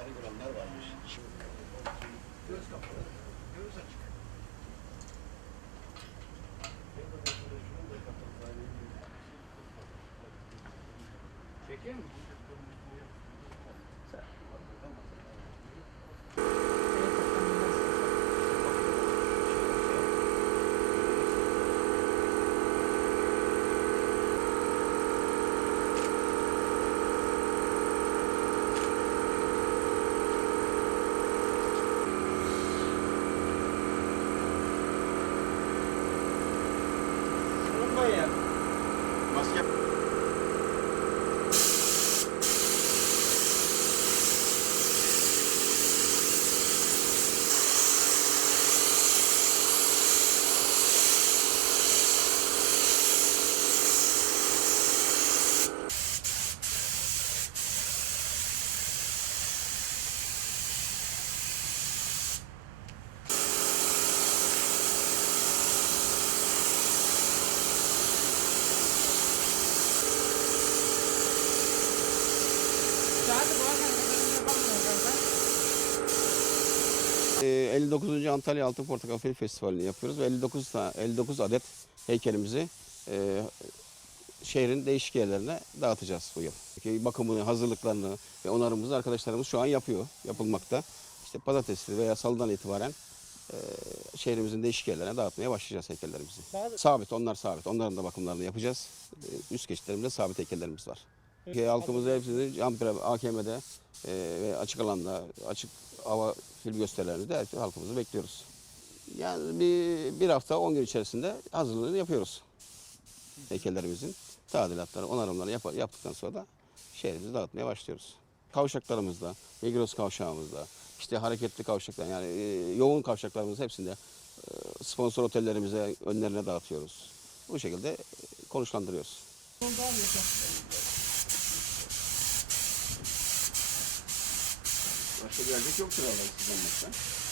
tarih olanlar varmış. Şimdi göz kapalı, göz açık. Çekiyor musun? 59. Antalya Altın Portakal Film Festivali'ni yapıyoruz ve 59 tane 59 adet heykelimizi e, şehrin değişik yerlerine dağıtacağız bu yıl. Peki bakımını, hazırlıklarını ve onarımımızı arkadaşlarımız şu an yapıyor, yapılmakta. İşte pazartesi veya salıdan itibaren e, şehrimizin değişik yerlerine dağıtmaya başlayacağız heykellerimizi. Bazı- Sabit, onlar sabit. Onların da bakımlarını yapacağız. E, üst geçitlerimizde sabit heykellerimiz var. Ki halkımızı hepsini Campire, AKM'de e, ve açık alanda, açık hava film gösterilerinde her halkımızı bekliyoruz. Yani bir, bir hafta 10 gün içerisinde hazırlığını yapıyoruz. Heykellerimizin tadilatları, onarımlarını yap- yaptıktan sonra da şehrimizi dağıtmaya başlıyoruz. Kavşaklarımızda, Migros kavşağımızda, işte hareketli kavşaklar yani e, yoğun kavşaklarımız hepsinde e, sponsor otellerimize önlerine dağıtıyoruz. Bu şekilde konuşlandırıyoruz. Başka gelecek yoktur herhalde sizden başka.